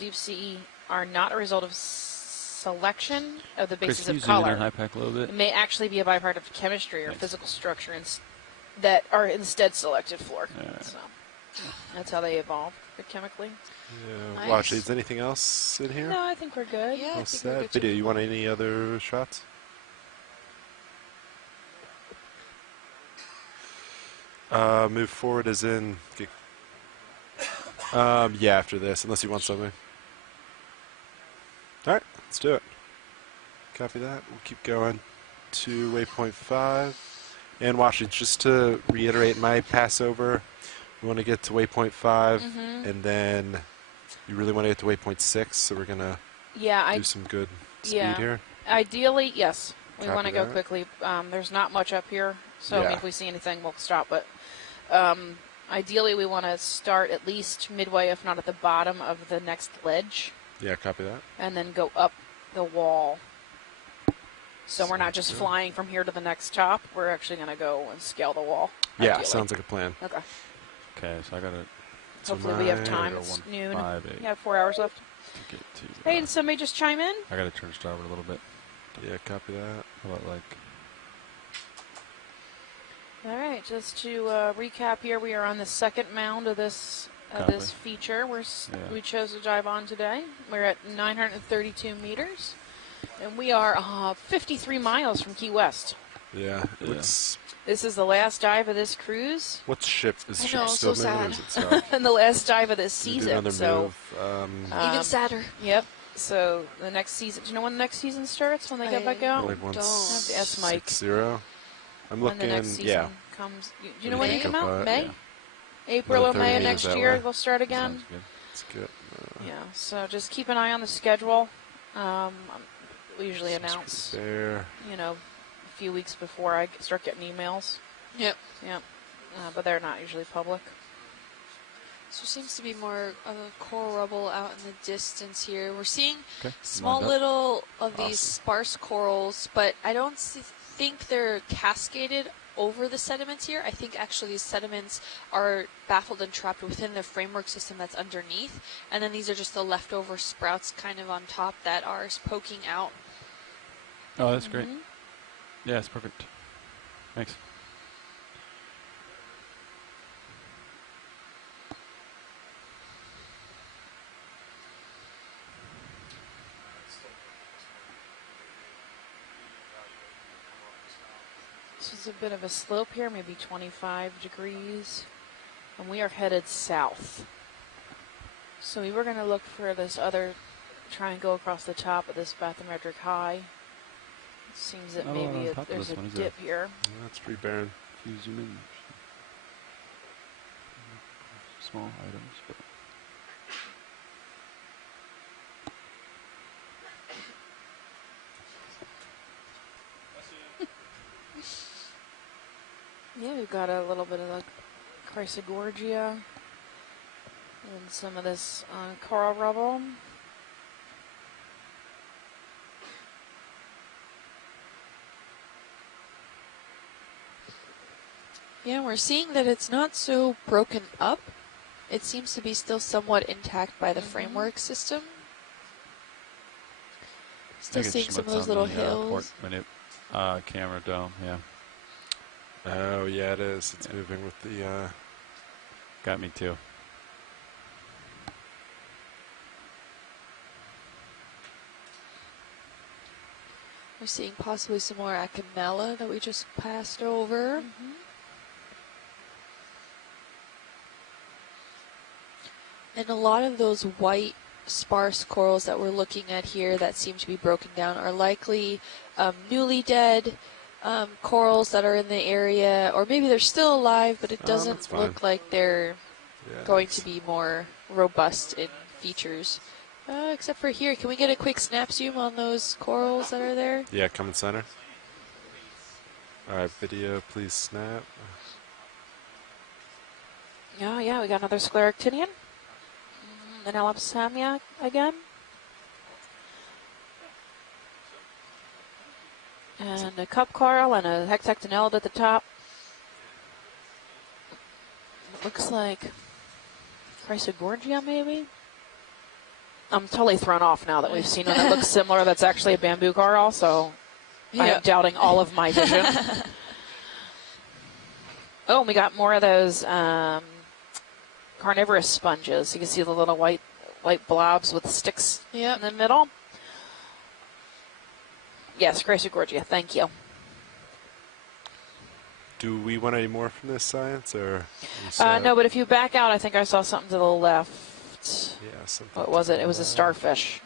deep sea are not a result of selection of the basis of Chris, color. high pack a little bit. It may actually be a byproduct of chemistry or physical structure that are instead selected for. Right. So that's how they evolve chemically. Yeah. Nice. Watch, is anything else in here? No, I think we're good. Yeah, I All think we're set. good Video, too. you want any other shots? Move forward as in... yeah, after this, unless you want something. All right, let's do it. Copy that. We'll keep going to waypoint 5. And Washington, just to reiterate my passover, we want to get to waypoint 5, and then you really want to get to waypoint 6, so we're going to do some good speed here. Ideally, yes. We Copy want to go that. quickly. There's not much up here, so I mean, if we see anything, we'll stop. But ideally, we want to start at least midway, if not at the bottom of the next ledge. Yeah, copy that. And then go up the wall. So we're not Sounds just good. flying from here to the next top. We're actually going to go and scale the wall. Yeah, ideally. sounds like a plan. Okay. Okay, so I got to Hopefully we have time. It's noon. You have 4 hours left. get to. Hey, did somebody just chime in? I got to turn starboard a little bit. Yeah, copy that. How about like? All right, just to recap here, we are on the second mound of this feature. We chose to dive on today. We're at 932 meters, and we are 53 miles from Key West. Yeah. This is the last dive of this cruise. What's ship? Is I ship know, still so moving, or sad. is it stopped? And the last dive of this You do season. another So move. Even sadder. Yep. So the next season. Do you know when the next season starts? When they get back out? Like don't. I have to ask Mike. 6-0. I'm When looking. the next season Yeah. comes. Do you know when they May? come out? May? Yeah. April or Another May 30 of meters next that year way. they'll start again. Sounds good. It's good. Yeah. So just keep an eye on the schedule. We usually Seems announce, pretty fair. a few weeks before I start getting emails. Yep. Yep. But they're not usually public. So there seems to be more of a coral rubble out in the distance here. We're seeing Okay. small lined up. little of these Awesome. sparse corals, but I don't think they're cascaded over the sediments here. I think actually these sediments are baffled and trapped within the framework system that's underneath, and then these are just the leftover sprouts kind of on top that are poking out. Oh, that's great. Yeah, it's perfect. Thanks. This is a bit of a slope here, maybe 25 degrees. And we are headed south. So we were going to look for this other, try and go across the top of this bathymetric high. It seems that Not a lot maybe on top of there's this a one, is dip here. Yeah, that's pretty barren. If you zoom in, small items, but Yeah, we've got a little bit of the Chrysogorgia and some of this coral rubble. Yeah, we're seeing that it's not so broken up. It seems to be still somewhat intact by the framework system. Still I think seeing it's some of what's those on little the, hills. camera dome, yeah. Oh, yeah, it is. It's moving with the... Got me too. We're seeing possibly some more Acamella that we just passed over. And a lot of those white sparse corals that we're looking at here that seem to be broken down are likely newly dead corals that are in the area, or maybe they're still alive, but it doesn't that's fine. look like they're Yeah, going to be more robust in features. Except for here. Can we get a quick snap zoom on those corals that are there? Yeah, coming center. All right, video, please snap. Oh, yeah, we got another scleractinian. An Elapsamia again. And a cup coral and a hexactinellid at the top. It looks like Chrysogorgia, maybe? I'm totally thrown off now that we've seen one that looks similar that's actually a bamboo coral, so I am doubting all of my vision. Oh, and we got more of those carnivorous sponges. You can see the little white blobs with sticks in the middle. Yes, Gracie Gorgia, thank you. Do we want any more from this science, or? No, but if you back out, I think I saw something to the left. Yeah, something. What was it? It was a starfish.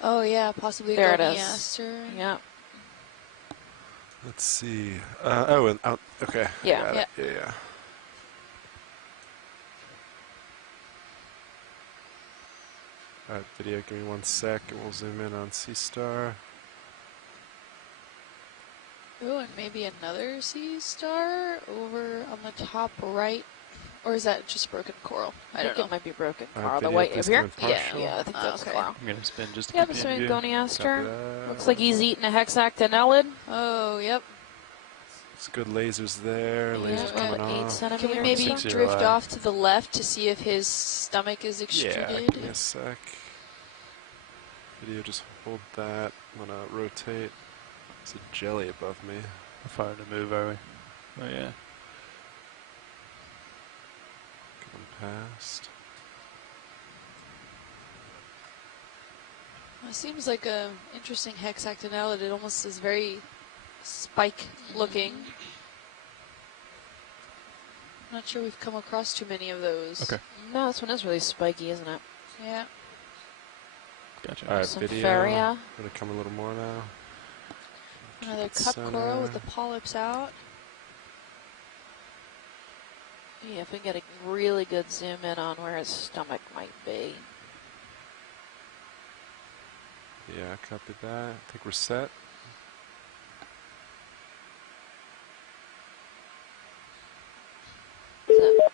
Oh, yeah, possibly there a it is. Goniaster. Yeah. Let's see. Oh, and out. Okay. Yeah. Got it. Yeah. All right, video. Give me 1 sec, and we'll zoom in on Sea Star. Oh, and maybe another sea star over on the top right. Or is that just broken coral? I don't know. It might be broken All coral. right, The video, white please over here? come in partial. Yeah, I think that's okay. coral. I'm going to spin just to Yeah, keep this you in is view. Goniaster. Looks like he's eating a hexactinellid. Oh, yep. It's good lasers there. Lasers Yeah, coming 8 off. centimeters. Can we maybe 6 drift zero. off to the left to see if his stomach is Yeah, extruded? give me a sec. Video, just hold that. I'm gonna rotate. There's a jelly above me. How far to move are we? Oh, yeah. Coming past. It seems like a interesting hexactinellid. It almost is very spike looking. I'm not sure we've come across too many of those. Okay. No, this one is really spiky, isn't it? Yeah. Gotcha. All right, Some video. Faria. I'm gonna come a little more now. Another Keep it cup coral center. with the polyps out. Yeah, if we get a really good zoom in on where his stomach might be. Yeah, copy that. I think we're set.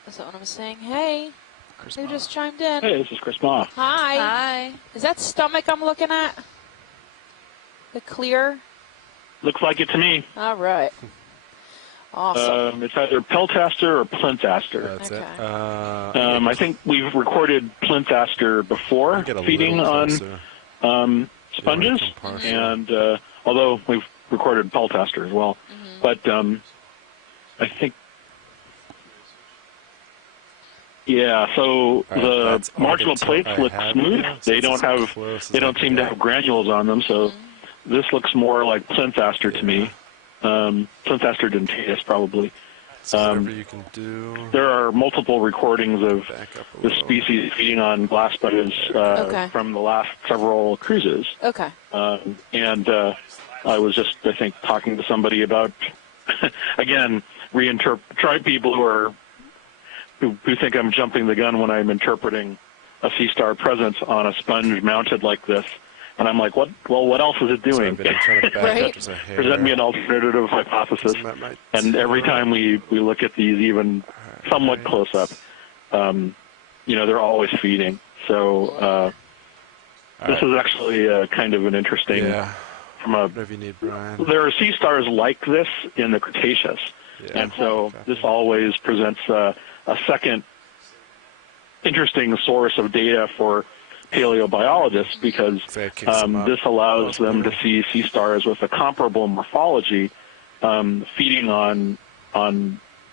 Is that what I'm saying? Hey, Chris who Ma. just chimed in? Hey, this is Chris Ma. Hi. Hi. Is that stomach I'm looking at? The clear? Looks like it to me. All right. Awesome. It's either peltaster or plintaster. That's it. Okay. I think we've recorded plintaster before, Get a feeding little on closer. sponges, Yeah, partial. and although we've recorded peltaster as well, but I think. Yeah, so All right, the that's all marginal the plates I look have smooth. here, so They this don't is have. close as They I don't can seem to get. have granules on them. So this looks more like plintaster to me. Plintaster dentatus, probably. So whatever you can do. There are multiple recordings of Back up a the little. species feeding on glass sponges Okay. from the last several cruises. Okay. And I was just, I think, talking to somebody about, again, try people who think I'm jumping the gun when I'm interpreting a sea star presence on a sponge mounted like this. And I'm like, what else is it Sorry, doing? but I'm trying to back Right. up just a hair. Present me an alternative hypothesis. And every time we look at these even somewhat close up, they're always feeding. So this is actually kind of an interesting. Yeah. From a, Whatever you need, Brian. there are sea stars like this in the Cretaceous, Yeah. and so this always presents a second interesting source of data for paleobiologists because Say it kicks them up. this allows them to see sea stars with a comparable morphology, feeding on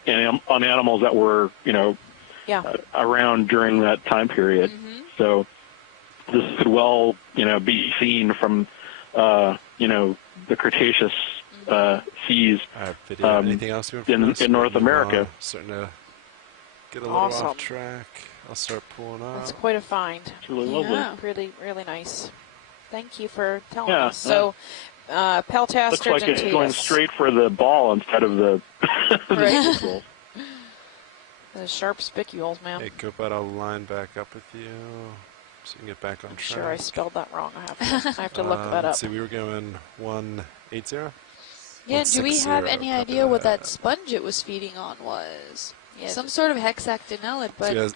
animals that were Yeah. around during that time period. So this could well be seen from the Cretaceous seas All right, video. Anything else you want from us? in North Move on. America. Starting to get a little Awesome. off track. I'll start pulling That's up. quite a find. It's really lovely. Yeah. Really, really nice. Thank you for telling Yeah, us. So, Peltaster Looks like it's dentatus. going straight for the ball instead of the. Right. The sharp spicules, man. Hey, Copad, I'll line back up with you so you can get back on I'm track. sure I spelled that wrong. I have to look that up. Let's see, we were going 180. Yeah, do we have 160, any copy idea what that. that sponge it was feeding on was? Yeah, Some sort of hexactinellid, but Yeah,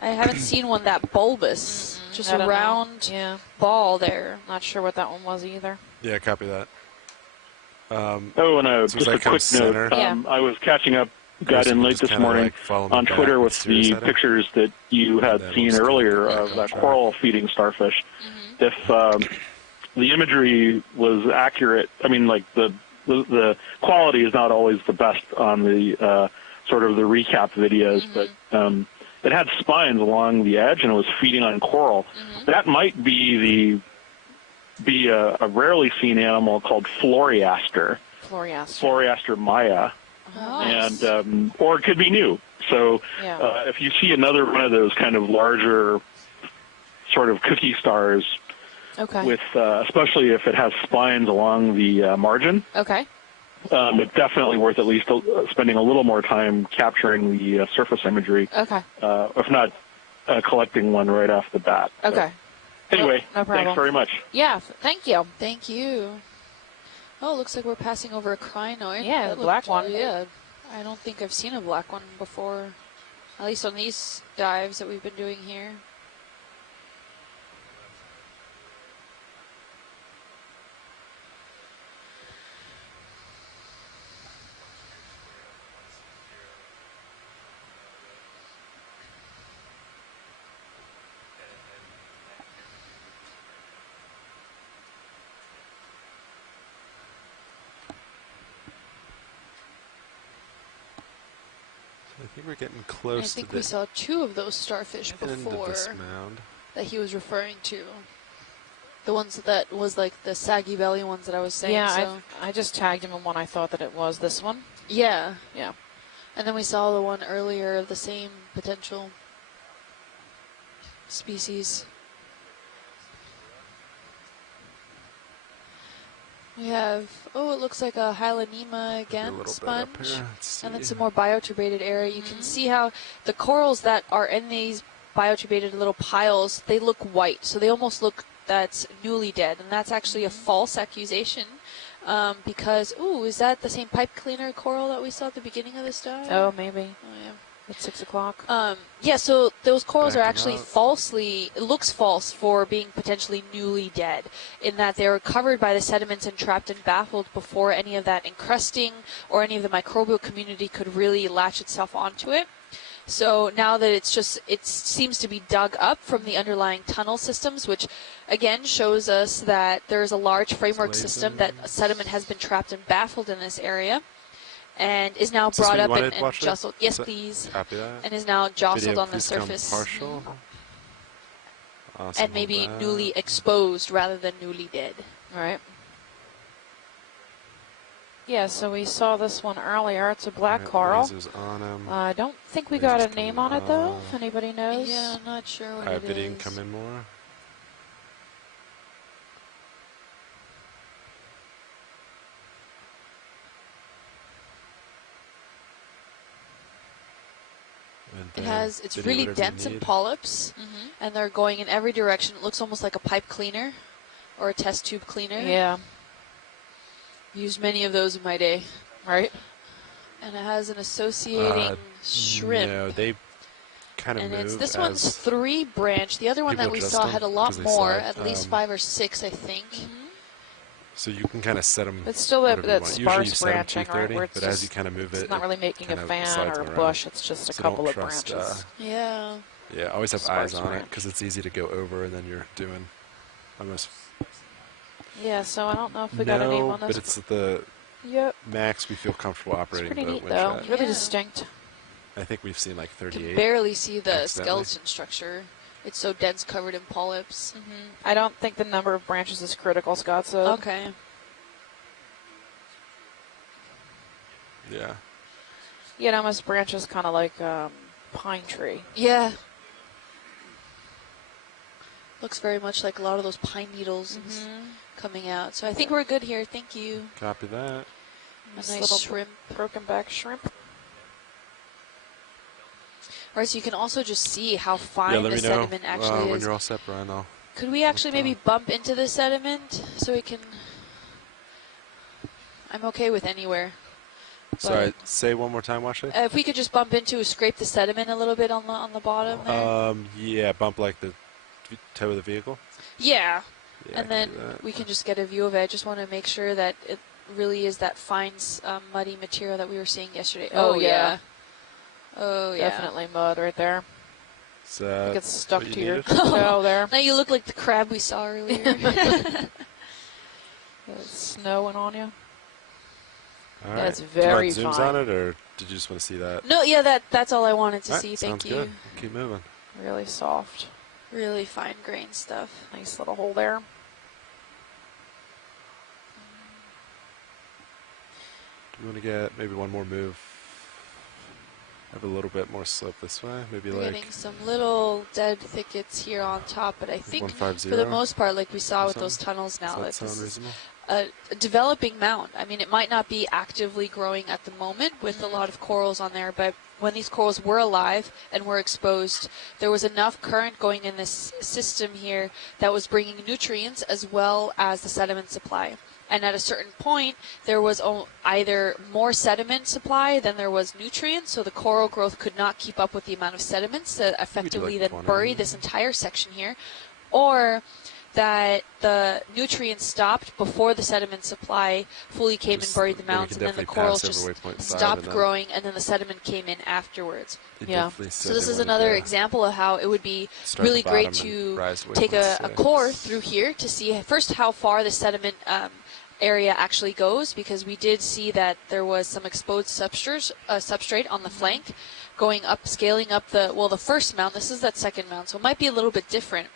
I haven't seen one that bulbous. Just I a don't know. round Yeah, ball there. not sure what that one was either. yeah, copy that. Oh, and So just that a kind of quick note. center? Yeah. I was catching up got in late this morning on Twitter with the pictures that you had seen earlier of that coral feeding starfish. If the imagery was accurate, I mean, like the quality is not always the best on the sort of the recap videos, but it had spines along the edge and it was feeding on coral. That might be a rarely seen animal called Floriaster maya, and or it could be new. So if you see another one of those kind of larger sort of cookie stars, with especially if it has spines along the margin, it's definitely worth at least spending a little more time capturing the surface imagery. If not collecting one right off the bat. Anyway, no problem. Thanks very much. Yeah, thank you. Thank you. Oh, looks like we're passing over a crinoid. Yeah, the black one. Yeah, I don't think I've seen a black one before, at least on these dives that we've been doing here. I think we're getting close. I think we saw two of those starfish before that he was referring to. The ones that was like the saggy belly ones that I was saying. Yeah, I just tagged him in one I thought that it was this one. Yeah. Yeah. And then we saw the one earlier of the same potential species. We have, it looks like a Hylanema again, sponge, and then some more bioturbated area. You can see how the corals that are in these bioturbated little piles, they look white, so they almost look that's newly dead, and that's actually a false accusation because, is that the same pipe cleaner coral that we saw at the beginning of this dive? Oh, maybe. Oh, yeah. At 6 o'clock. Yeah, so those corals are actually it looks false for being potentially newly dead, in that they were covered by the sediments and trapped and baffled before any of that encrusting or any of the microbial community could really latch itself onto it. So now that it seems to be dug up from the underlying tunnel systems, which again shows us that there's a large framework system that sediment has been trapped and baffled in this area. And is now brought up and jostled. Yes, please. Copy that. And is now jostled Video, on the surface. Partial. Awesome, and maybe newly exposed rather than newly dead. Right. Yeah, so we saw this one earlier. It's a black coral. I don't think we got a name on it, though, if anybody knows. Yeah, I'm not sure what it is. It didn't come in more. It's really dense in polyps, and they're going in every direction. It looks almost like a pipe cleaner or a test tube cleaner. Yeah. Used many of those in my day. Right. And it has an associating shrimp. No, they kind of move. This one's 3 branch. The other one that we saw had a lot more, at least 5 or 6, I think. So you can kind of set them. It's still that sparse branching, right? Where but as you kind of move it, it's not really making a fan or a bush. It's just a couple of branches. Yeah. Yeah, always have eyes on it because it's easy to go over, and then you're doing almost. Yeah, so I don't know if we got a name on this. But it's the max we feel comfortable operating. It's pretty neat, though. It's really distinct. I think we've seen like 38. You can barely see the skeleton structure. It's so dense, covered in polyps. I don't think the number of branches is critical, Scott said. Okay. Yeah. Yeah, it almost branches kind of like pine tree. Yeah. Looks very much like a lot of those pine needles coming out. So I think we're good here. Thank you. Copy that. A nice shrimp. Broken back shrimp. All right, so you can also just see how fine the sediment actually is. When you're all set, Brian, Could we actually maybe bump into the sediment so we can... I'm okay with anywhere. Sorry, say one more time, Washley. If we could just bump into, scrape the sediment a little bit on the bottom there. Yeah, bump like the toe of the vehicle. Yeah, and then we can just get a view of it. I just want to make sure that it really is that fine, muddy material that we were seeing yesterday. Oh, yeah. Oh, yeah. Definitely mud right there. Is It that gets stuck what you to your needed? toe there. Now you look like the crab we saw earlier. It's snowing on you. All Yeah, right. it's Do you very want zooms fine. on it, or did you just want to see that? No, yeah, that's all I wanted to All right, see. sounds Thank you. good. Keep moving. Really soft. Really fine grain stuff. Nice little hole there. Do you want to get maybe one more move? Have a little bit more slope this way. Maybe We're like getting some little dead thickets here on top, but I think 150. for the most part, like we saw with those Something? tunnels now, Does that that sound this is reasonable? a developing mound. I mean, it might not be actively growing at the moment with a lot of corals on there, but when these corals were alive and were exposed, there was enough current going in this system here that was bringing nutrients as well as the sediment supply. And at a certain point, there was either more sediment supply than there was nutrients, so the coral growth could not keep up with the amount of sediments that effectively like then 20. buried this entire section here, or that the nutrients stopped before the sediment supply fully came and Just- buried the then we mounds, can and then the definitely corals pass over just waypoint 5 stopped and then growing, and then the sediment came in afterwards. they Yeah. definitely said So this they is wanted another to example of how it would be start at really the great bottom to and rise to take a waypoint core 6. through here to see first how far the sediment area actually goes, because we did see that there was some exposed substrate on the flank going up, scaling up the first mound. This is that second mound, so it might be a little bit different,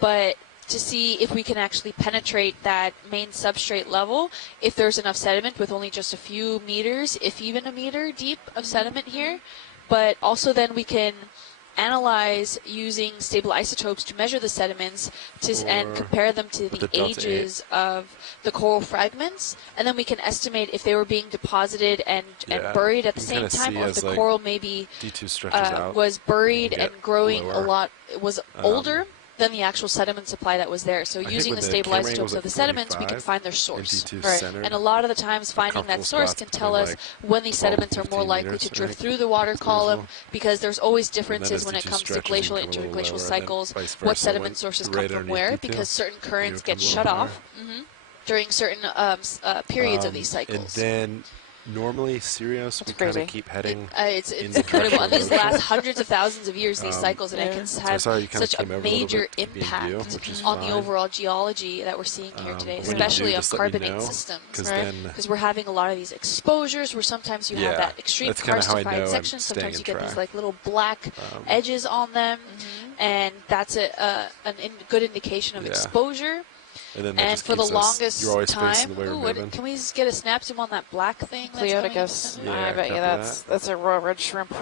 but to see if we can actually penetrate that main substrate level, if there's enough sediment with only just a few meters, if even a meter deep of sediment here. But also then we can analyze using stable isotopes to measure the sediments and Or compare them to with the the delta ages of the coral fragments, and then we can estimate if they were being deposited and Yeah, buried at the you same can kinda time, see or if as, the like, coral maybe D2 stretches out. was buried and and get growing a lower. lot, was Um, older than the actual sediment supply that was there. So I think using when the the stable camera isotopes angle's of the at sediments, we can 45 find their and source. D2 Right. centered. And a lot of the times finding that comfortable source spots can tell between, us when these 12 sediments to are more 15 likely meters, to drift right? through the water It's column, reasonable. because there's always And then differences as when D2 it comes to stretches, glacial you come a little interglacial lower, and then cycles, vice what versa, sediment when sources right come from underneath where, D2, because certain currents come get a little shut higher. off during certain periods of these And cycles. then normally Sirius, That's we kind crazy. of keep heading. It's in the incredible. direction On of these motion. last hundreds of thousands of years, these cycles, and it Yeah. can So I have saw you kind of such a came over a little major bit to be in view, impact which is on the fine. overall geology that we're seeing here today, When you do, especially on just let me carbonate know, systems. because Right. then Because we're having a lot of these exposures where sometimes you have Yeah, that extreme that's kinda how I know karstified I'm section, staying sometimes in you get these track. like little black Um, edges on them, and that's good indication of Yeah. exposure. and then that And just for the keeps us- longest you're always time, facing the way we're moving. can we just get a snap zoom on that black thing? That's coming into Pleoticus. center? Yeah, I bet you copy that's a raw red shrimp.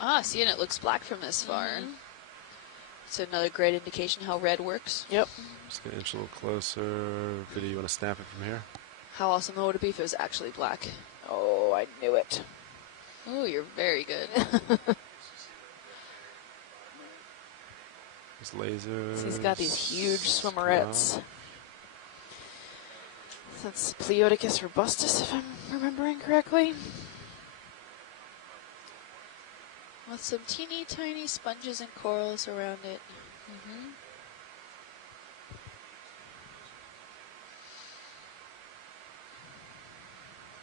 Ah, see, and it looks black from this far. It's another great indication how red works. Yep. Just gonna inch a little closer. Video, you want to snap it from here? How awesome would it be if it was actually black? Oh, I knew it. Oh, you're very good. These lasers. He's got these huge swimmerettes. That's Pleoticus robustus, if I'm remembering correctly. With some teeny tiny sponges and corals around it.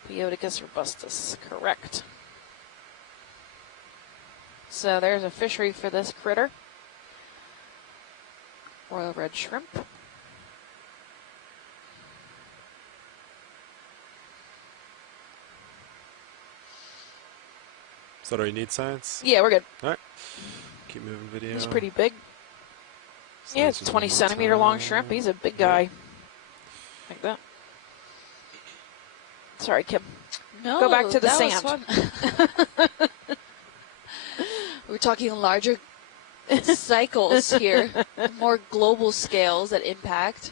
Pleoticus robustus, correct. So there's a fishery for this critter. Royal red shrimp. Is that all you need, science? Yeah, we're good. All right. Keep moving video. He's pretty big. Yeah, it's Snatches 20 one more centimeter long time. shrimp. He's a big guy. Like that. Sorry, Kim. No, Go back to the that was sand. fun. We're talking larger cycles here, more global scales that impact.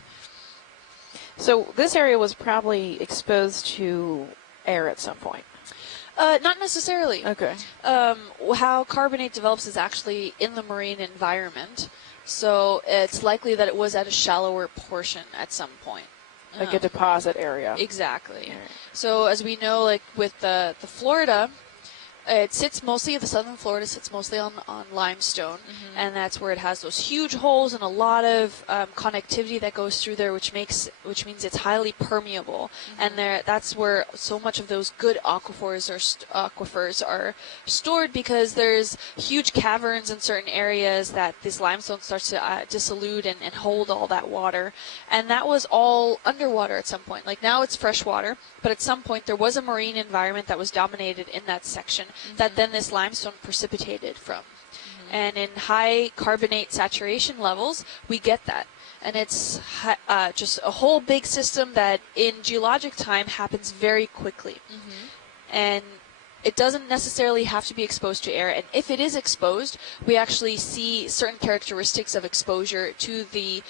So this area was probably exposed to air at some point. Not necessarily. Okay. How carbonate develops is actually in the marine environment, so it's likely that it was at a shallower portion at some point. Like a deposit area. Exactly. Alright. So as we know, like with the Florida it sits mostly, the southern Florida sits mostly on limestone, and that's where it has those huge holes and a lot of connectivity that goes through there, which means it's highly permeable, and that's where so much of those good aquifers are stored, because there's huge caverns in certain areas that this limestone starts to dissolute and hold all that water, and that was all underwater at some point. Like now it's fresh water, but at some point there was a marine environment that was dominated in that section that then this limestone precipitated from. And in high carbonate saturation levels, we get that. And it's just a whole big system that in geologic time happens very quickly. And it doesn't necessarily have to be exposed to air. And if it is exposed, we actually see certain characteristics of exposure to the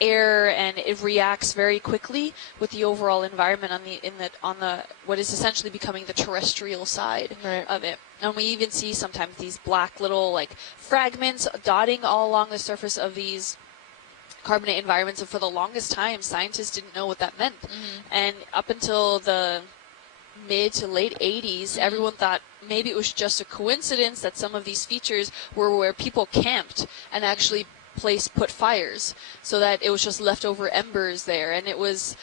air, and it reacts very quickly with the overall environment on the what is essentially becoming the terrestrial side of it. And we even see sometimes these black little like fragments dotting all along the surface of these carbonate environments, and for the longest time scientists didn't know what that meant. And up until the mid to late 80s, everyone thought maybe it was just a coincidence that some of these features were where people camped and actually put fires, so that it was just leftover embers there. And it was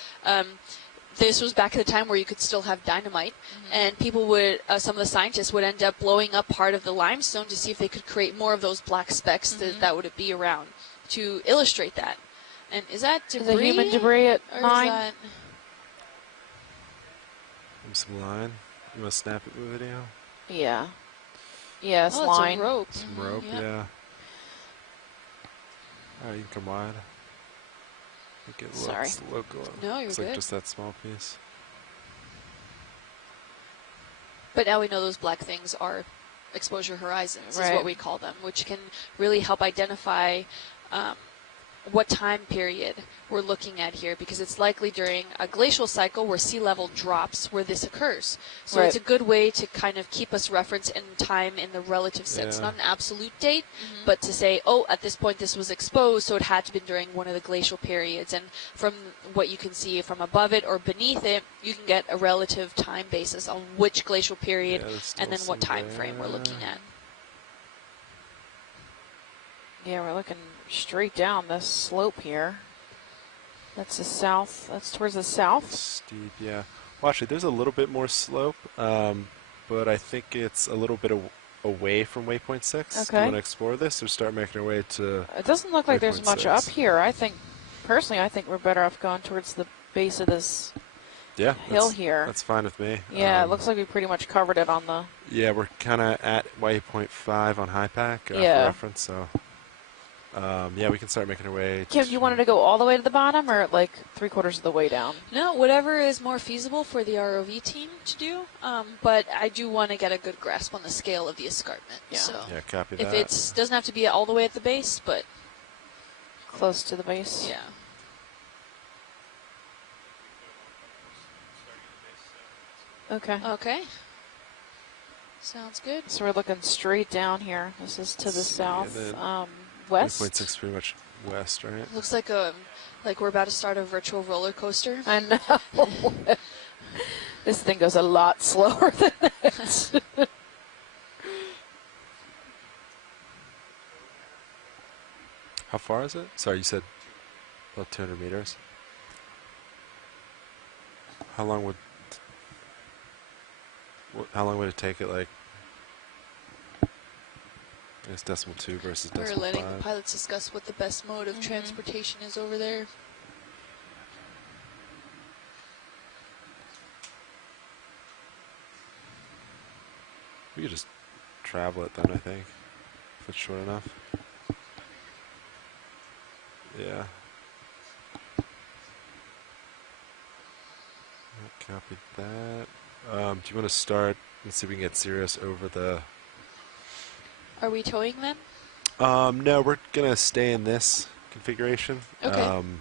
this was back at the time where you could still have dynamite, and people would some of the scientists would end up blowing up part of the limestone to see if they could create more of those black specks that would be around to illustrate that. And is that debris? Is it human debris at or 9? is that Some line. You want to snap it with video? Yeah. Yes, oh, line. it's a rope. Some rope, yeah. yeah. All right, you can come wide. I think it Sorry. looks local. No, you're it's like good. just that small piece. But now we know those black things are exposure horizons, is Right. what we call them, which can really help identify what time period we're looking at here, because it's likely during a glacial cycle where sea level drops where this occurs. So it's a good way to kind of keep us reference in time in the relative sense, Yeah. not an absolute date, but to say, oh, at this point this was exposed, so it had to be during one of the glacial periods. And from what you can see from above it or beneath it, you can get a relative time basis on which glacial period and then what time frame we're looking at. Yeah, we're looking straight down this slope here. That's the south. That's towards the south. Steep, yeah. Well, actually, there's a little bit more slope, but I think it's a little bit away from waypoint 6. Do you Okay. want to explore this or start making our way to... It doesn't look like there's much up 3.6. here. I think we're better off going towards the base of this Yeah, hill here. That's fine with me. Yeah, it looks like we pretty much covered it on the... Yeah, we're kind of at waypoint 5 on high pack for Yeah. reference, so... yeah, we can start making our way. Kim, you wanted to go all the way to the bottom or like 3/4 of the way down? No, whatever is more feasible for the ROV team to do, but I do want to get a good grasp on the scale of the escarpment. Yeah. So Yeah, copy if that. it doesn't have to be all the way at the base, but Close to the base? yeah. Okay. Okay. Sounds good. So we're looking straight down here. This is to the See, south, and then west. Waypoint 6 pretty much west, right? Looks like like we're about to start a virtual roller coaster. I know. This thing goes a lot slower than it. How far is it? Sorry, you said about 200 meters. How long would it take it, like, I guess decimal 2 versus We're decimal letting 5? the pilots discuss what the best mode of transportation is over there. We could just travel it then, I think, if it's short enough. Yeah. Copy that. Do you want to start? Let's see if we can get Sirius over the... Are we towing then? No, we're going to stay in this configuration. Okay. And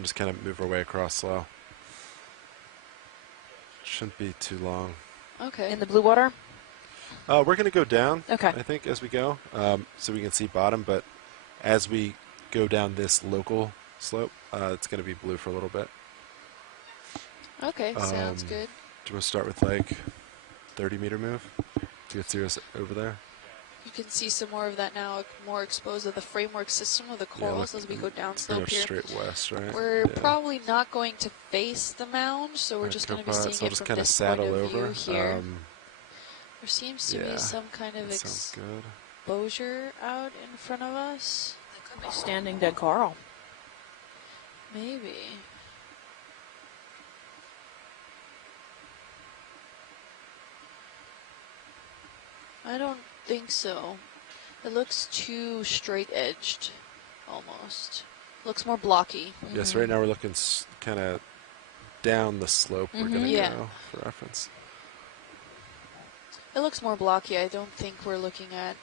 just kind of move our way across slow. Shouldn't be too long. Okay. In the blue water? We're going to go down, Okay. I think, as we go, so we can see bottom. But as we go down this local slope, it's going to be blue for a little bit. Okay, sounds good. Do you want to start with, like, 30-meter move to get Sirius over there. You can see some more of that now, more exposed of the framework system of the Yeah, corals look, as we go down it's pretty slope much here. straight west, right? We're Yeah. probably not going to face the mound, so we're Alright, just going to be Copilot, seeing so I'll it just from kind of this point saddle of view over. here. There seems to yeah, be some kind of that sounds good. exposure out in front of us. That could be standing dead coral. Maybe. I don't think so. It looks too straight-edged, almost. Looks more blocky. Yes, right now we're looking kind of down the slope we're going to Yeah. go for reference. It looks more blocky. I don't think we're looking at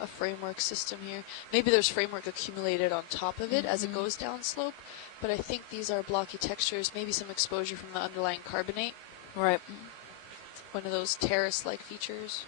a framework system here. Maybe there's framework accumulated on top of it as it goes down slope, but I think these are blocky textures, maybe some exposure from the underlying carbonate. Right. One of those terrace-like features.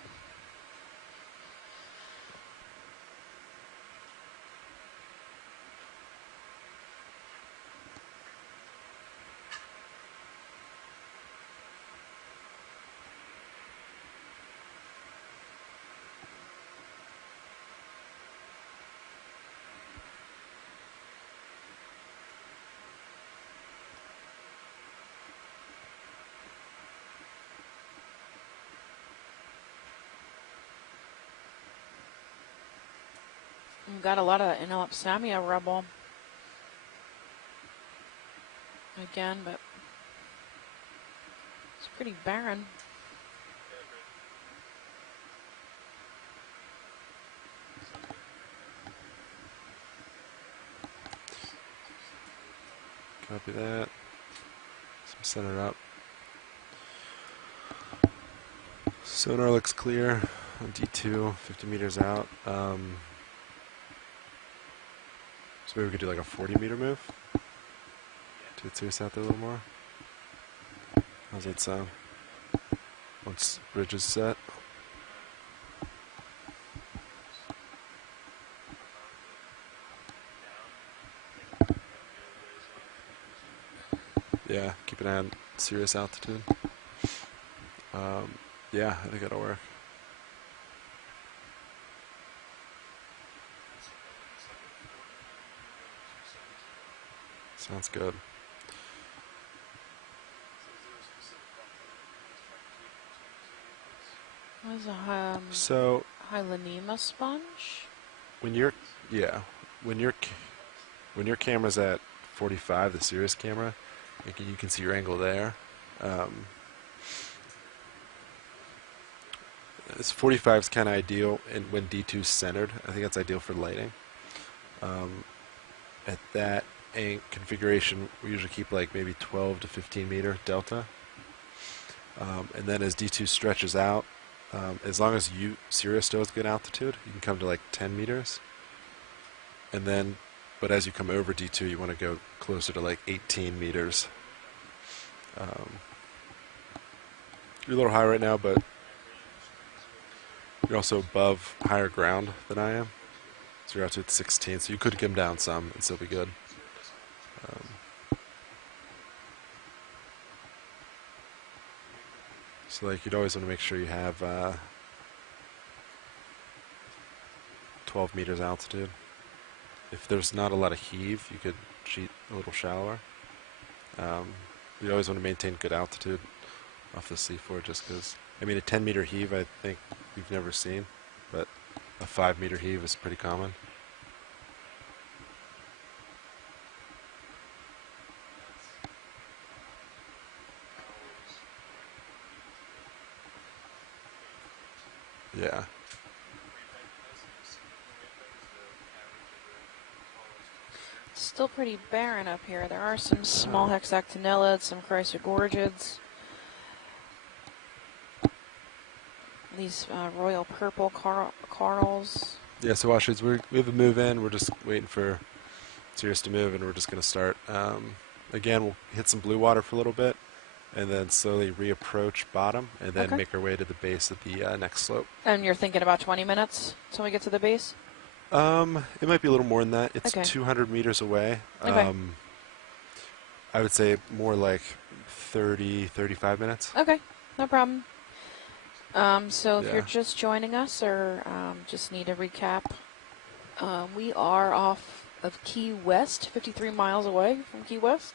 We've got a lot of Inelopsamia rubble. Again, but it's pretty barren. Copy that. Some center up. Sonar looks clear on D2, 50 meters out. So maybe we could do like a 40-meter move to get Sirius out there a little more. How's that sound? Once bridge is set. Yeah, keep an eye on Sirius altitude. Yeah, I think that'll work. Sounds good. What is a So Hylanema sponge? when your camera's at 45, the Sirius camera, you can see your angle there. This 45 is kind of ideal when D2 is centered. I think that's ideal for lighting. At that configuration, we usually keep like maybe 12 to 15 meter delta. And then as D2 stretches out, as long as Sirius still has good altitude, you can come to like 10 meters. And then, but as you come over D2, you want to go closer to like 18 meters. You're a little high right now, but you're also above higher ground than I am. So you're altitude 16, so you could come down some and still be good. So like you'd always want to make sure you have 12 meters altitude. If there's not a lot of heave, you could cheat a little shallower. You always want to maintain good altitude off the seafloor, just because, I mean, a 10-meter heave I think we've never seen, but a 5-meter heave is pretty common. Yeah. Still pretty barren up here. There are some small hexactinellids, some chrysogorgids. These royal purple corals. Yeah, so Washington, we have a move in. We're just waiting for Sirius to move, and we're just going to start. Again, we'll hit some blue water for a little bit, and then slowly reapproach bottom, and then make our way to the base of the next slope. And you're thinking about 20 minutes till we get to the base? It might be a little more than that. It's Okay. 200 meters away. Okay. I would say more like 30, 35 minutes. Okay, no problem. So if Yeah. you're just joining us or just need a recap, we are off of Key West, 53 miles away from Key West.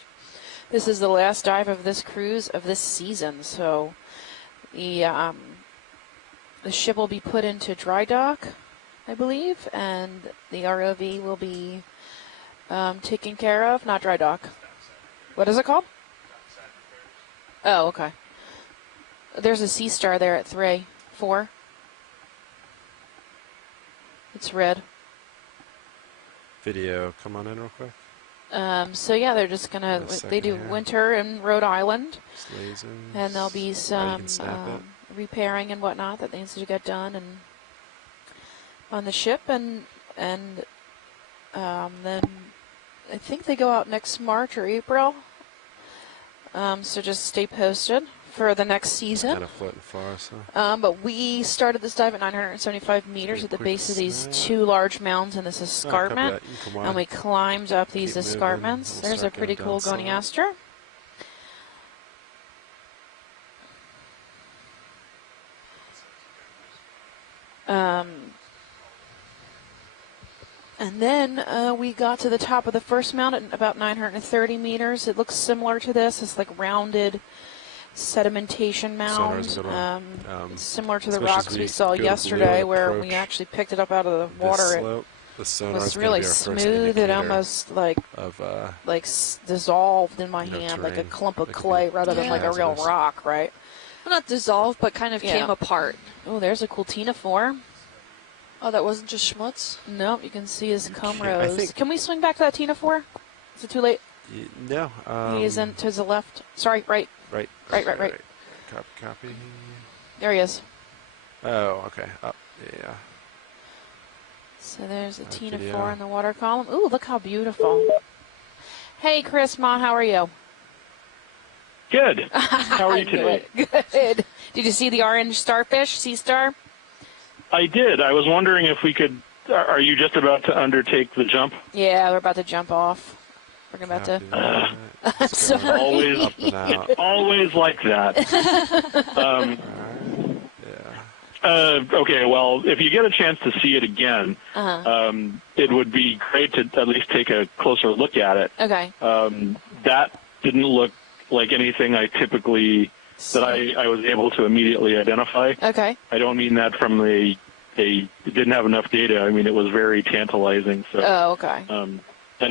This is the last dive of this cruise of this season, so the ship will be put into dry dock, I believe, and the ROV will be taken care of. Not dry dock. What is it called? Oh, okay. There's a Sea Star there at 4. It's red. Video, come on in real quick. So yeah, they're just gonna. Wait a second They do here. winter in Rhode Island, Lasers. and there'll be Oh, you some can snap it. repairing and whatnot that needs to get done and on the ship, and then I think they go out next March or April. So just stay posted for the next season. Kind of floating far, so. But we started this dive at 975 meters at the Quick base of these snap. 2 large mounds in this Oh, copy escarpment. that. You can come And on. we climbed up these Keep moving. escarpments. We'll There's a start pretty going cool down goniaster. And then we got to the top of the first mount at about 930 meters. It looks similar to this. It's like rounded sedimentation mound. Sonar's a good one. It's similar to the especially as rocks we we saw go to blue yesterday, and where approach we actually picked it up out of the This water. It slope, the sonar was is gonna really be our first smooth. It indicator almost like of dissolved in my you know, hand, like a terrain. clump of That could clay be rather than like a real hazardous. rock, right? Well, not dissolved, but kind of Yeah. came apart. Oh, there's a cool Tina 4. Oh, that wasn't just schmutz? Nope, you can see his comb can't- I rose. think- Can we swing back to that Tina 4? Is it too late? No. He isn't to the left. Sorry, right. Right. Right. Copy. There he is. Oh, okay. Up. Yeah. So there's a Tina video. 4 in the water column. Ooh, look how beautiful. Hey, Chris, Ma, how are you? Good. How are you I knew today? it. Good. Did you see the orange starfish, sea star? I did. I was wondering if we could. Are you just about to undertake the jump? Yeah, we're about to jump off. We're about to. Copy that. I'm Just going sorry. Always- up and out. Always like that. Alright. Yeah. Okay, well, if you get a chance to see it again, it would be great to at least take a closer look at it. Okay. That didn't look like anything I typically that I was able to immediately identify. Okay. I don't mean that from they didn't have enough data. I mean it was very tantalizing. So, Oh, okay. and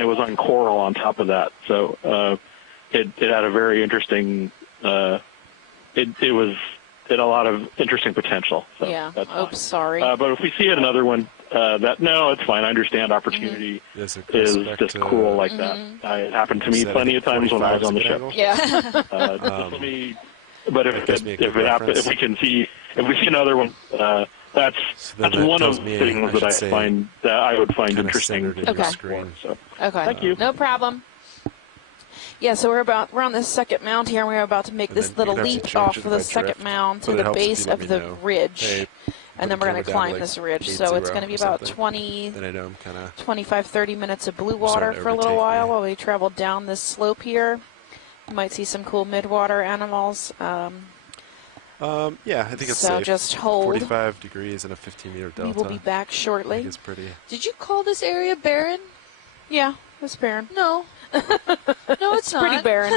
it was on coral on top of that. So it had a very interesting. It had a lot of interesting potential. So Yeah. That's fine. Oops, sorry. But if we see it another one, no, it's fine. I understand opportunity Yes, of is course, back just to- cool like that. It happened to me Said I plenty think of times when I was 45 on the is a ship. good angle. Yeah. Just let me, but if That gives me a if good it happens, reference. if we see another one, that's So then that's that one of tells the me things I that should I say find that I would find kinda interesting. centered in your Okay. screen. So Okay. Thank you. No problem. Yeah, so we're on this second mound here, and we're about to make And this then you little can actually leap change off it of the by second drift, mound to but it the helps if you base let of me the know, ridge. hey, And then put we're the going to camera down climb to, this like, ridge. 80 So it's going to be or about something. 20, Then I know I'm kind of 25, 30 minutes of blue starting water to for a little overtake while me. while we travel down this slope here. You might see some cool midwater animals. yeah, I think it's So safe. just hold. 45 degrees and a 15-meter delta. We will be back I think shortly. it's pretty. Did you call this area barren? Yeah, it's barren. No. No, it's not. Pretty barren.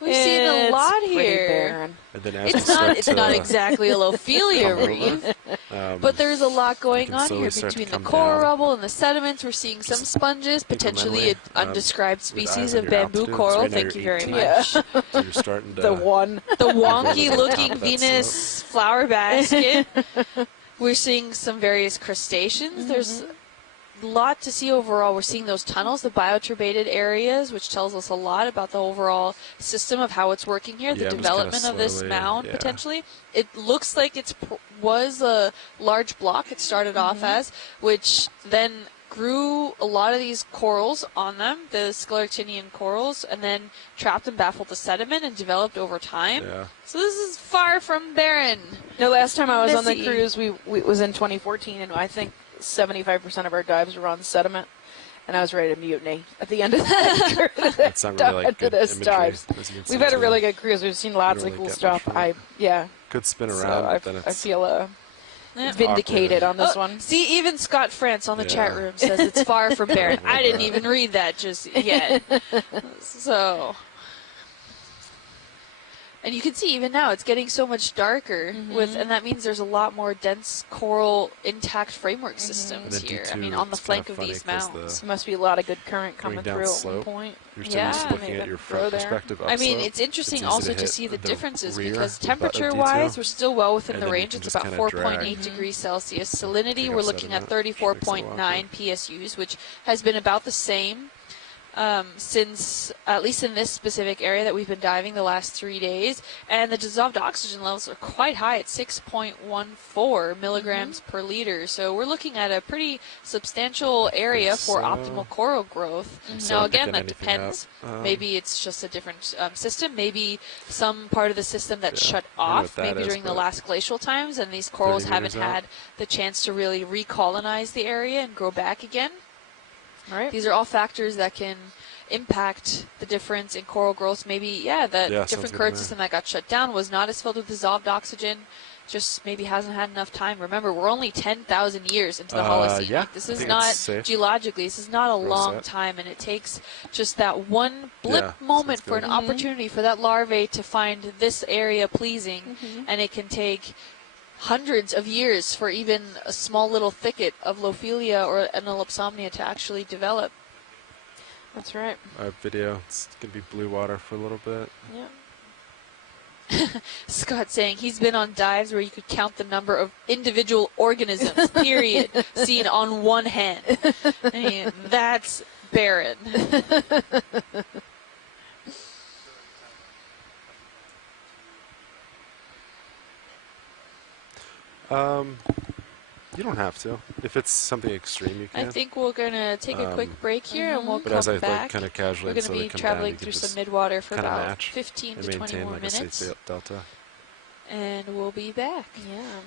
We've seen a It's lot pretty here. barren. And then as It's we not. start It's to, not exactly a Lophelia come over, reef, um, but there's a lot going can on slowly here start to between the come coral down. rubble and the sediments. We're seeing some sponges, potentially an incrementally, undescribed with species eyes of on your bamboo altitude. coral. Right now Thank you're you very 18. much. So you're starting to. The one. The Over the top wonky-looking of that Venus flower basket. We're seeing some various crustaceans. There's a lot to see overall. We're seeing those tunnels, the bioturbated areas, which tells us a lot about the overall system of how it's working here, the Yeah, I'm just development kinda of this slowly, mound yeah. potentially. It looks like it was a large block it started off as, which then grew a lot of these corals on them, the scleractinian corals, and then trapped and baffled the sediment and developed over time. Yeah. So this is far from barren. No, last time I was on the Missy. cruise, we was in 2014, and I think 75% of our dives were on sediment, and I was ready to mutiny at the end of that cruise. It's not really like After good those imagery, dives. as you can see We've had a too. really good cruise. We've seen lots Don't of really cool get stuff. much from it. Could spin So around, but then I it's feel Yeah. vindicated awkward. on this one. See, even Scott France on the chat Yeah. room says it's far from barren. Oh my I didn't God. even read that just yet. So, and you can see even now it's getting so much darker and that means there's a lot more dense coral intact framework systems And then here. I D2, mean, on the it's flank kinda of funny these 'cause mounds. There must be a lot of good current Going coming down through at slope. one point. You're so used to Yeah, looking maybe at your grow front there. perspective I mean, upslope. it's interesting easy also to hit see the differences rear, because the butt of temperature-wise, D2, we're still well within and the then you range. can It's just about kinda 4.8 drag. degrees Celsius. Salinity, Take we're up looking at sediment, which makes it a little 34.9 awkward. PSUs, which has been about the same since, at least in this specific area that we've been diving the last 3 days. And the dissolved oxygen levels are quite high at 6.14 milligrams per liter. So we're looking at a pretty substantial area for so. optimal coral growth. So Now, I'm again, picking that anything depends. up. Maybe it's just a different system. Maybe some part of the system that's Yeah, shut I don't know off, what that maybe is, during the but last glacial times, and these corals 30 haven't meters out. had the chance to really recolonize the area and grow back again. All right. These are all factors that can impact the difference in coral growth. Maybe, that Yeah, sounds different good current to me. system that got shut down was not as filled with dissolved oxygen, just maybe hasn't had enough time. Remember, we're only 10,000 years into the Holocene. Yeah, Like, this I is think not, it's safe. geologically, this is not a Real long set. time, and it takes just that one blip Yeah, moment sounds for an good. opportunity for that larvae to find this area pleasing, and it can take hundreds of years for even a small little thicket of Lophelia or an Ellipsomnia to actually develop. That's right. Our video, it's going to be blue water for a little bit. Yeah. Scott saying he's been on dives where you could count the number of individual organisms, period, seen on one hand. I mean, that's barren. You don't have to. If it's something extreme, you I can. think we're going to take a quick break here and we'll But come as I back. like kind of casually, We're going to so they be come traveling down, through you can some just midwater for kinda about match 15 and to 20 maintain more like a minutes. safe delta. And we'll be back. Yeah.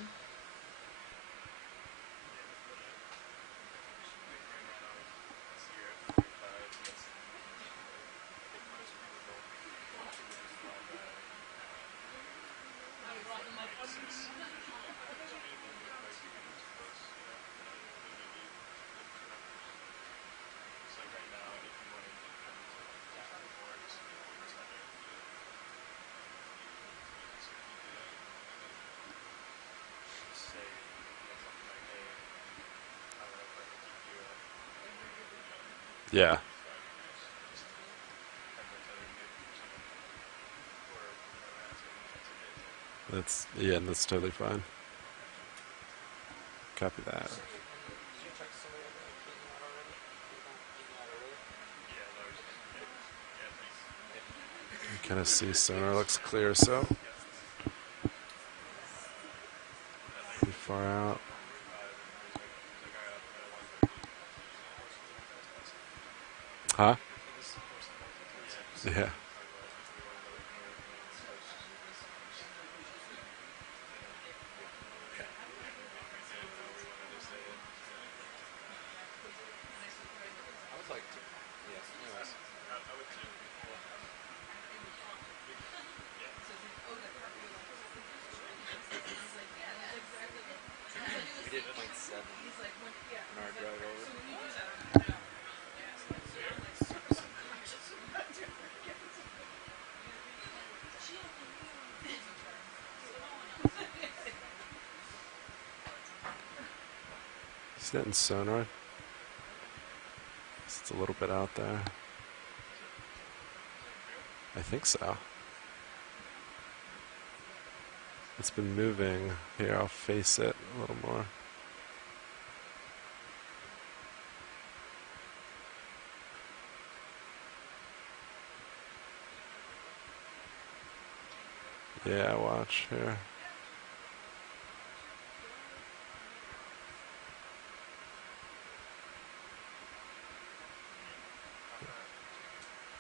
Yeah. That's totally fine. Copy that. You kind of see sonar looks clear, so pretty far out. Huh? Yeah. See that in sonar? It's a little bit out there. I think so. It's been moving. Here, I'll face it a little more. Yeah, watch here.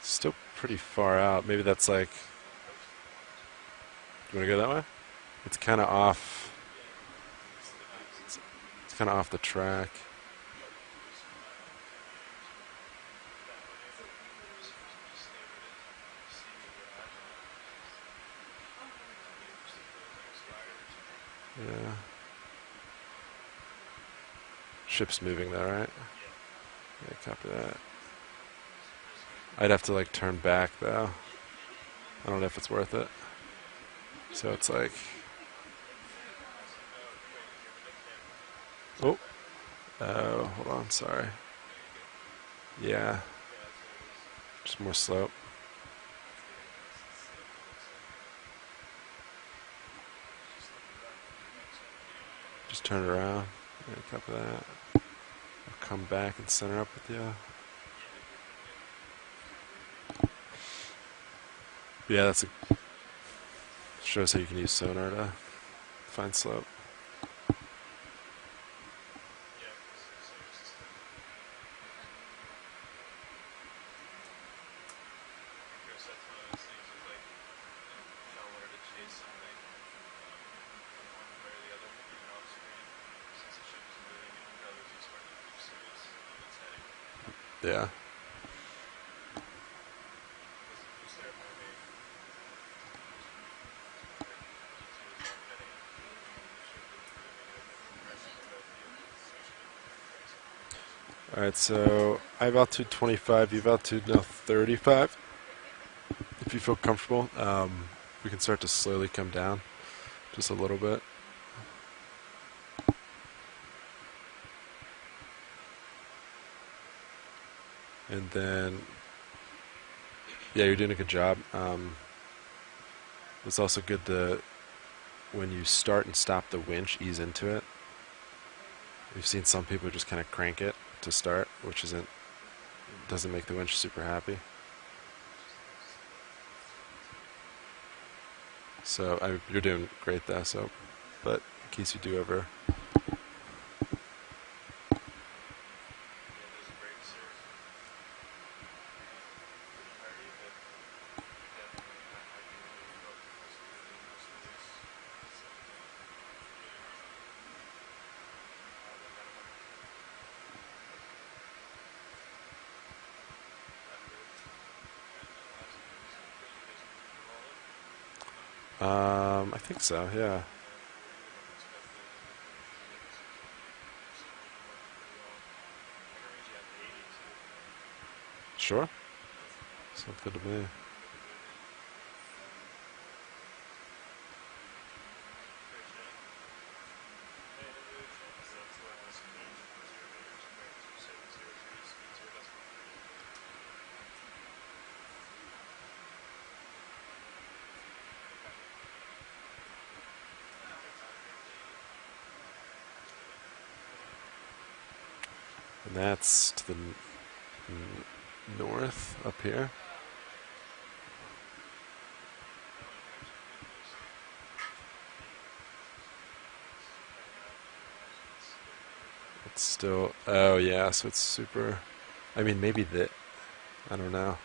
Still pretty far out. Maybe that's like... You want to go that way? It's kind of off. It's kind of off the track. Ship's moving though, right? Yeah, copy that. I'd have to like turn back though. I don't know if it's worth it. So it's like, oh, hold on, sorry. Yeah, just more slope. Just turn it around. Yeah, copy that. I'll come back and center up with you. Yeah, that's a shows how you can use sonar to find slope. Yeah. Alright, so I've altitude 25, you've altitude now 35. If you feel comfortable, we can start to slowly come down just a little bit. And then, yeah, you're doing a good job. It's also good to, when you start and stop the winch, ease into it. We've seen some people just kind of crank it to start, which doesn't make the winch super happy. So you're doing great there. So, but in case you do ever. I think so, yeah. Sure. Sounds good to me. And that's to the north up here. It's still, oh yeah, so it's super, I mean, maybe I don't know.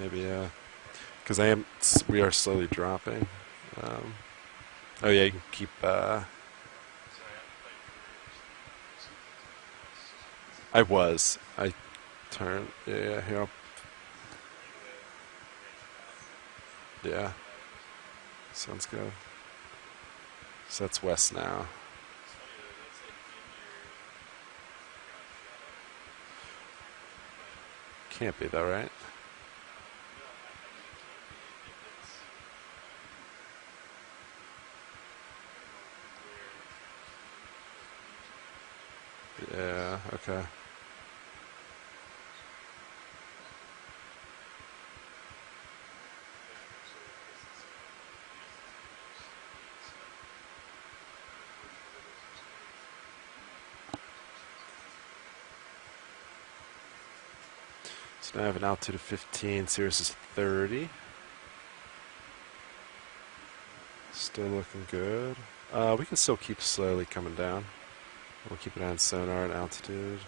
Maybe, yeah. Because we are slowly dropping. Oh yeah, you can keep, I turned, yeah, here, yeah. Sounds good. So that's west now. Can't be though, right? Yeah, okay. So now I have an altitude of 15, Cirrus is 30. Still looking good. We can still keep slowly coming down. We'll keep it on sonar and altitude.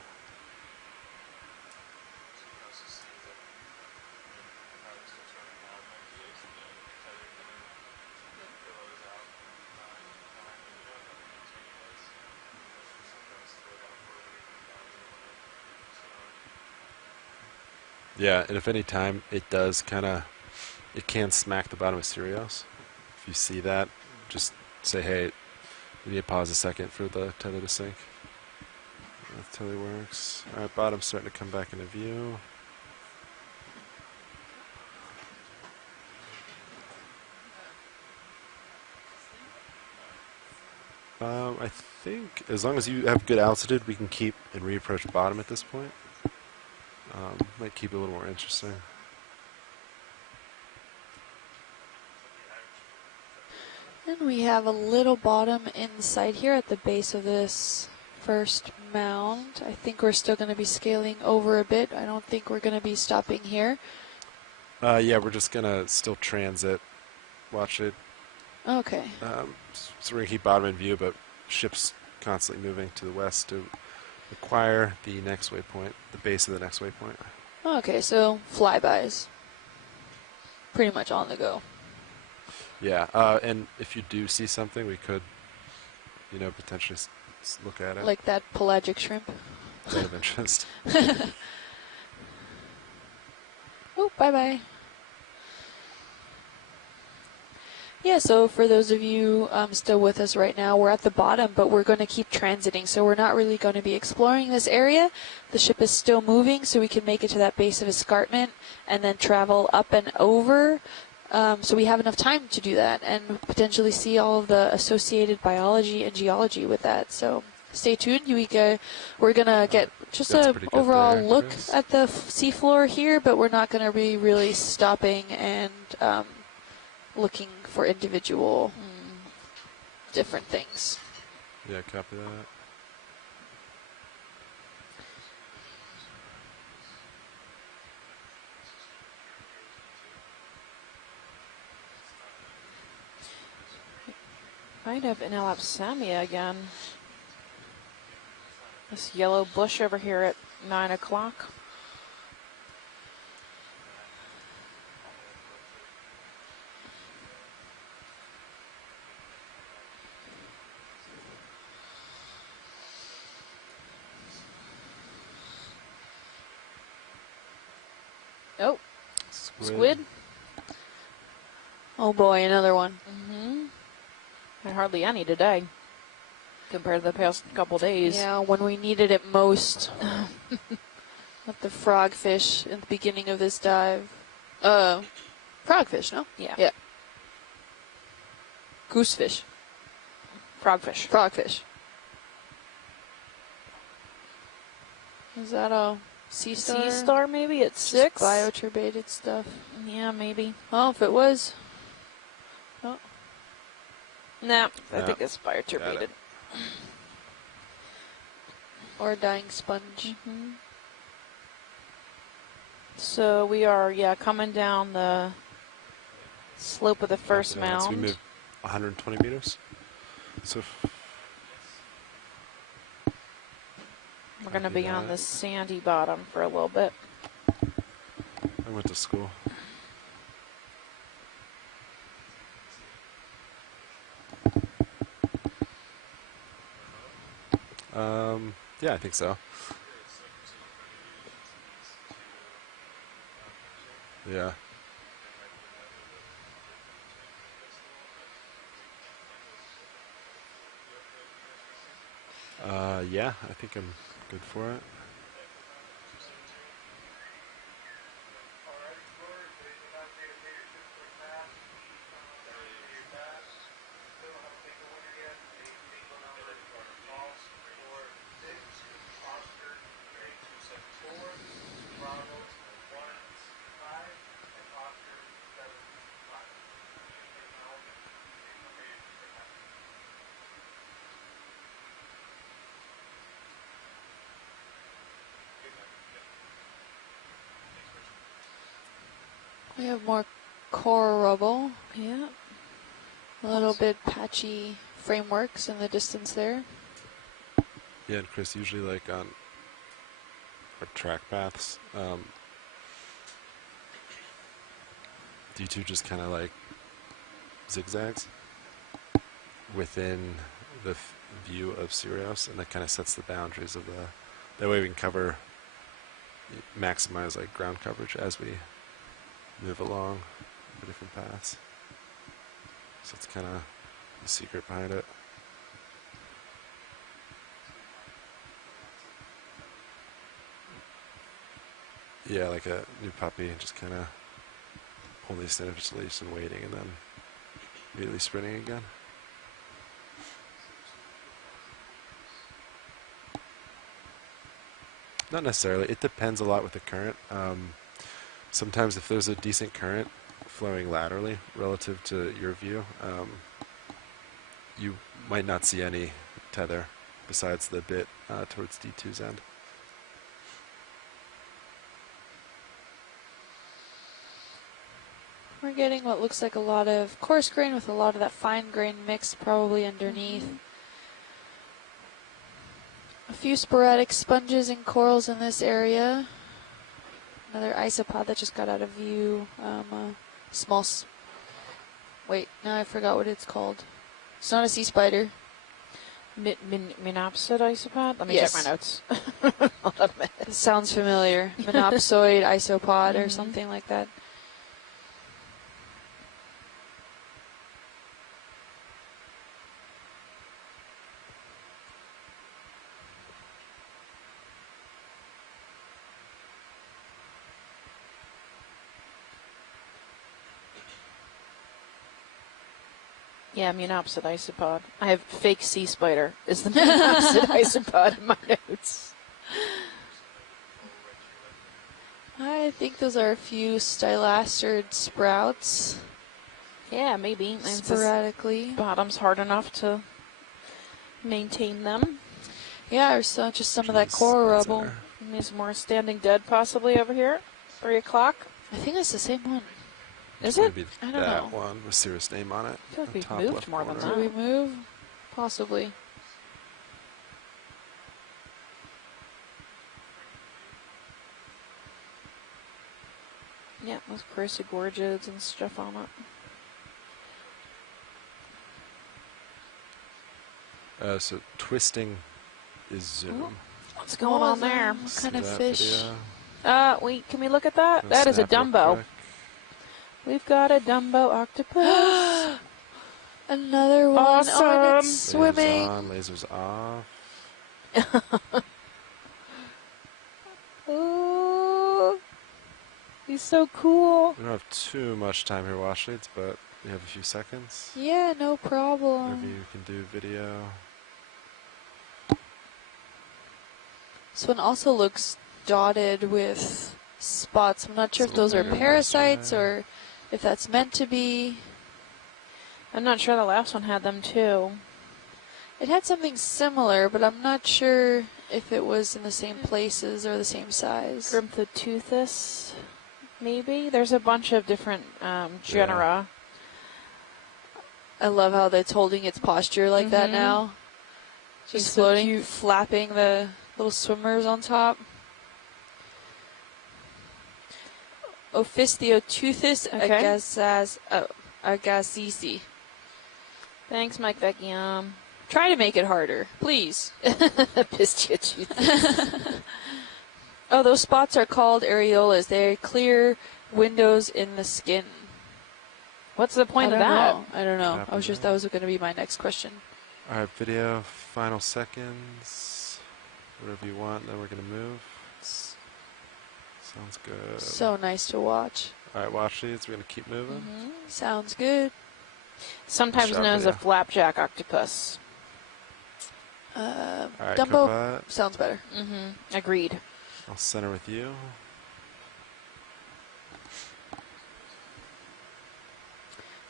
Yeah, and if any time it does it can smack the bottom of Sirius. If you see that, just say, hey, we need to pause a second for the tether to sync. That totally works. All right, bottom's starting to come back into view. I think as long as you have good altitude, we can keep and reapproach bottom at this point. Might keep it a little more interesting. And we have a little bottom in sight here at the base of this first mound. I think we're still going to be scaling over a bit. I don't think we're going to be stopping here. Yeah, we're just gonna still transit, watch it. Okay. So we're gonna keep bottom in view, but ships constantly moving to the west to acquire the next waypoint, the base of the next waypoint. Okay, so flybys. Pretty much on the go. Yeah, and if you do see something, we could, potentially look at it. Like that pelagic shrimp. Is that of interest? Oh, bye-bye. Yeah, so for those of you still with us right now, we're at the bottom, but we're going to keep transiting. So we're not really going to be exploring this area. The ship is still moving, so we can make it to that base of escarpment and then travel up and over. So we have enough time to do that and potentially see all of the associated biology and geology with that. So stay tuned. We're going to get just an overall look at the seafloor here, but we're not going to be really stopping and looking for individual different things. Yeah, copy that. Might have Inelapsamia again. This yellow bush over here at 9 o'clock. Oh, squid. Oh boy, another one. Mm-hmm. And hardly any today compared to the past couple days. Yeah, when we needed it most. At the frogfish in the beginning of this dive. Frogfish, no? Yeah. Yeah. Goosefish. Frogfish. Frogfish. Is that a sea star? Sea star maybe at 6? Bioturbated stuff. Yeah, maybe. Oh, if it was. Oh. Nah, I No. think it's bioturbated. Or a dying sponge. Mm-hmm. So we are, coming down the slope of the first mound. So we moved 120 meters. So we're going to be on the sandy bottom for a little bit. I went to school. Yeah, I think so. Yeah. Yeah, I think I'm good for it. We have more coral rubble. Yeah. A little bit patchy frameworks in the distance there. Yeah, and Chris, usually like on our track paths, do you two just kind of like zigzags within the view of Sirius, and that kind of sets the boundaries of that way we can cover, maximize like ground coverage as we move along the different paths. So it's kind of the secret behind it. Yeah, like a new puppy, just kind of only standing for leash and waiting, and then immediately sprinting again. Not necessarily. It depends a lot with the current. Sometimes if there's a decent current flowing laterally relative to your view, you might not see any tether besides the bit towards D2's end. We're getting what looks like a lot of coarse grain with a lot of that fine grain mixed probably underneath. A few sporadic sponges and corals in this area. Another isopod that just got out of view. Wait, now I forgot what it's called. It's not a sea spider. Monopsid isopod? Let me Yes. check my notes. Hold on a minute. It sounds familiar. Monopsoid isopod or something like that. Yeah, Monopsid isopod. I have fake sea spider is the Monopsid isopod in my notes. I think those are a few stylastered sprouts. Yeah, maybe. And this Sporadically. bottom's hard enough to maintain them. Yeah, or so just some of that coral rubble. And there's more standing dead possibly over here. 3 o'clock. I think it's the same one. Is it? Maybe I don't that know. one with Sarah's name on it. I feel like on we've top moved left more than corner. that. Did we move? Possibly. Yeah, with crucigorgids and stuff on it. So twisting is zoom. What's going on there? What kind See of that fish? video? Wait, can we look at that? Gonna That is a snap real Dumbo. quick. We've got a Dumbo octopus. Another one. Awesome. Oh, and it's swimming. Lasers off. Ooh, he's so cool. We don't have too much time here, Washleads, but we have a few seconds. Yeah, no problem. Maybe you can do video. This one also looks dotted with spots. I'm not sure if It's a those are little parasites bigger. or if that's meant to be. I'm not sure the last one had them too. It had something similar, but I'm not sure if it was in the same places or the same size. Grimphoteuthis, maybe? There's a bunch of different genera. I love how it's holding its posture like that now. He's Just so floating, cute. flapping the little swimmers on top. Ophisthioteuthis Okay. agassizi. Thanks, Mike Vecchiam. Try to make it harder, please. Pistiocheuthis. Oh, those spots are called areolas. They're clear windows in the skin. What's the point of that? I don't know. Copy That was going to be my next question. All right, video, final seconds. Whatever you want, then we're going to move. Sounds good. So nice to watch. All right, Washleads, we're going to keep moving. Sounds good. Sometimes Sharp known as a video. flapjack octopus. All right, Dumbo Copa, sounds better. Agreed. I'll center with you.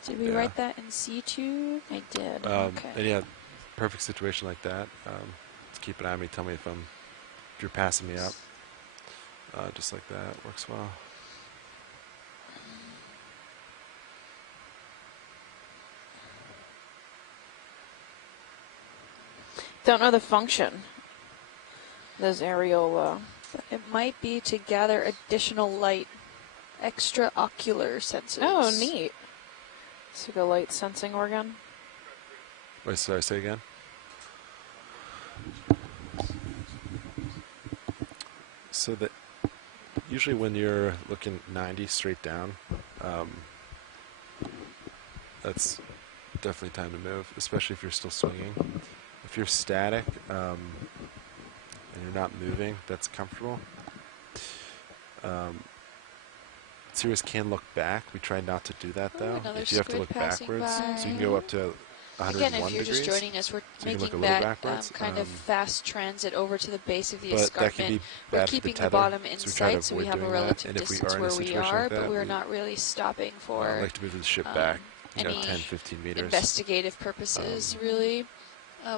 Did we Yeah. write that in C2? I did. Okay. And yeah, perfect situation like that. Just keep an eye on me. Tell me if you're passing me up. Just like that works well. Don't know the function. Those areola. It might be to gather additional light, extraocular sensors. Oh, neat. Super light sensing organ. Wait, sorry, say again? So Usually when you're looking 90 straight down, that's definitely time to move, especially if you're still swinging. If you're static and you're not moving, that's comfortable. Series can look back. We try not to do that though. If you have to look backwards, so you can go up to 101 Again, if you're degrees. just joining us, we're So you can look making a little that backwards. kind of fast transit over to the base of the But that can escarpment. be We're bad for keeping the tether, bottom in so we try to sight, so we avoid have a doing that. relative And if we distance are in a where we situation are, like that, but we're not really stopping I for like to move the ship back, you know, any 10, 15 meters. investigative purposes, really.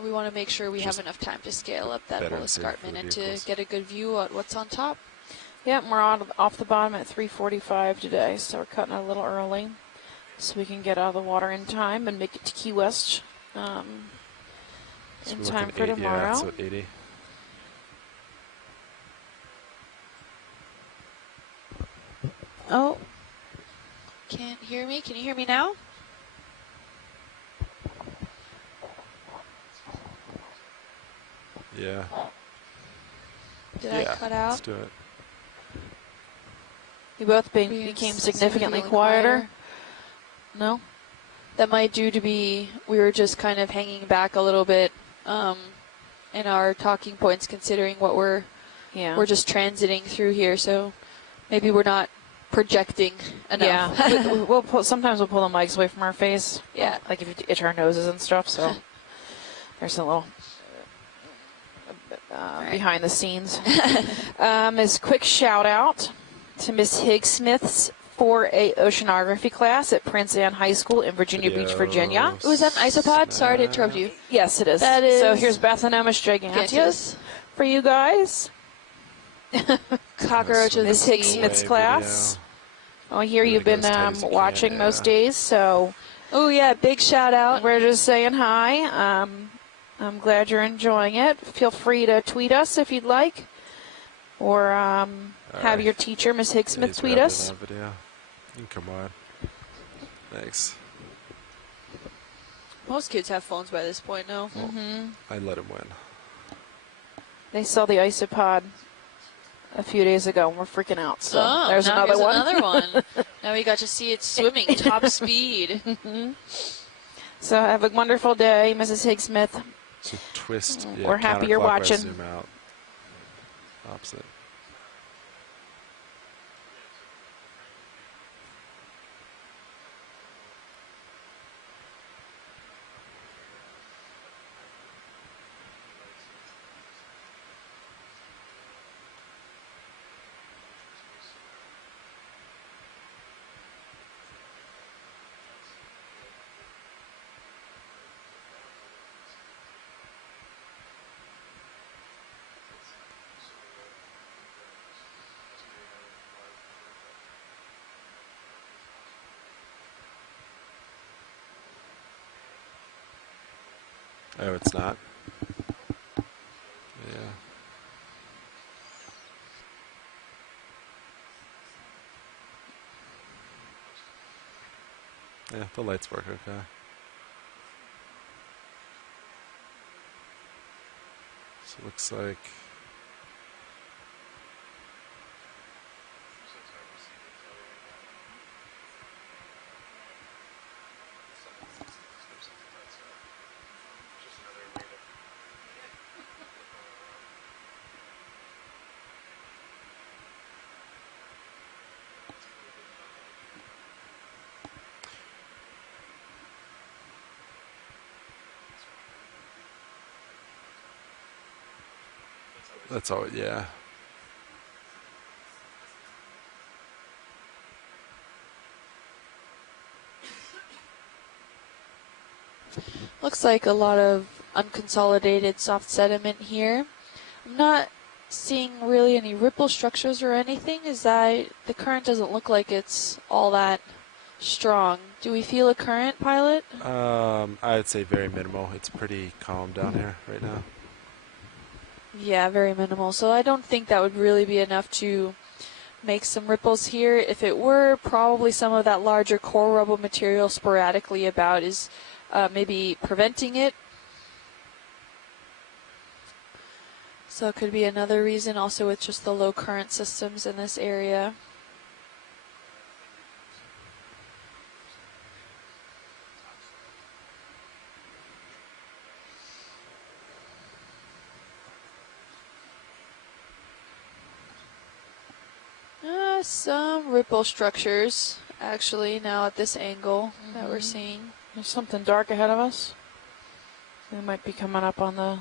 We want to make sure we have Just enough time to scale up that better whole and safer for escarpment the and to vehicles. get a good view at what's on top. Yep, we're off the bottom at 3:45 today, so we're cutting it a little early so we can get out of the water in time and make it to Key West So in we're time looking for tomorrow. Yeah, so at 80. Oh, can't hear me. Can you hear me now? Yeah. Did I cut out? Let's do it. You both Being became significantly significantly quieter. No? That might due to be we were just kind of hanging back a little bit in our talking points, considering what we're just transiting through here. So maybe we're not projecting enough. Yeah, sometimes we'll pull the mics away from our face. Yeah. Like if you itch our noses and stuff. So there's a little behind the scenes. As quick shout out to Miss Higgs-Smith's 4A oceanography class at Prince Anne High School in Virginia Beach, Virginia. Was that an isopod? Sorry to interrupt you. Yes, it is. That is. So here's Bathanomus giganteus for you guys. Cockroach of the Miss sea. Higgs-Smith's class. Oh, here you've been watching most days, so. Oh yeah, big shout out. We're just saying hi. I'm glad you're enjoying it. Feel free to tweet us if you'd like, or have your teacher, Miss Higgs-Smith, tweet us. Video. Come on. Thanks. Most kids have phones by this point, no? Well, I let him win. They saw the isopod a few days ago, and we're freaking out. So there's another one. Another one. Now we got to see it swimming top speed. So have a wonderful day, Mrs. Higgs-Smith. So twist. We're happy you're watching. Zoom out. Opposite. Oh, it's not? Yeah. Yeah, the lights work okay. So it looks like... That's all, yeah. Looks like a lot of unconsolidated soft sediment here. I'm not seeing really any ripple structures or anything. Is that the current doesn't look like it's all that strong. Do we feel a current, pilot? I'd say very minimal. It's pretty calm down here right now. Yeah, very minimal. So I don't think that would really be enough to make some ripples here. If it were, probably some of that larger core rubble material sporadically about is maybe preventing it. So it could be another reason also with just the low current systems in this area. Some ripple structures actually now at this angle that we're seeing. There's something dark ahead of us. We might be coming up on the